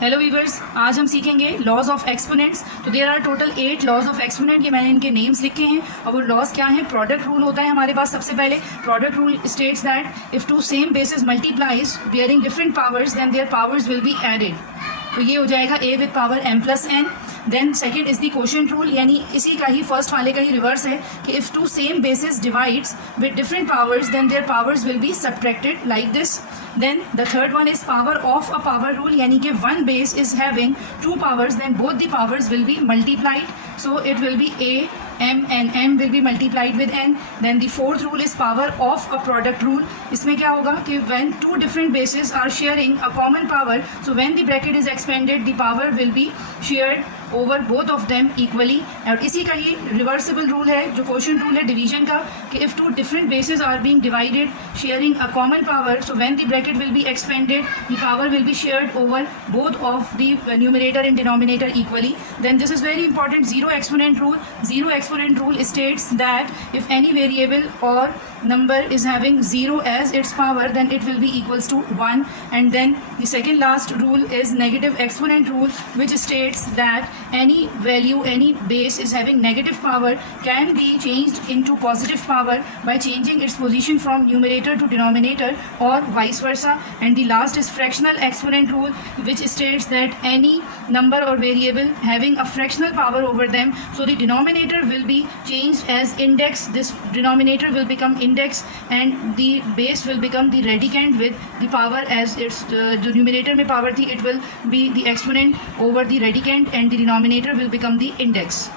Hello viewers, आज हम सीखेंगे लॉज ऑफ एक्सपोनेंट्स। तो there are total 8 laws of exponent. ये मैंने इनके नेम्स लिखे हैं और वो लॉज क्या हैं। प्रोडक्ट रूल होता है हमारे पास। सबसे पहले product rule states that if two same bases multiplies bearing different powers then their powers will be added. तो ये हो जाएगा a with power m plus n। Then second is the quotient rule, यानी इसी का ही फर्स्ट वाले का ही reverse है कि if two same bases divides with different powers then their powers will be subtracted like this. Then the third one is power of a power rule, यानी कि one base is having two powers, then both the powers will be multiplied. So it will be a, m and m will be multiplied with n. Then the fourth rule is power of a product rule. इसमें क्या होगा कि when two different bases are sharing a common power, so when the bracket is expanded, the power will be shared over both of them equally. और इसी का ही reversible rule है जो quotient rule है डिवीजन का, कि if two different bases are being divided sharing a common power, so when the bracket will be expanded, the power will be shared over both of the numerator and denominator equally. Then this is very important, zero exponent rule. Zero exponent rule states that if any variable or number is having 0 as its power, then it will be equals to 1. And then the second last rule is negative exponent rule, which states that any value, any base is having negative power can be changed into positive power by changing its position from numerator to denominator or vice versa. And the last is fractional exponent rule, which states that any number or variable having a fractional power over them, so the denominator will be changed as index. This denominator will become index and the base will become the radicand with the power as its जो numerator में power थी, it will be the exponent over the radicand and the denominator will become the index.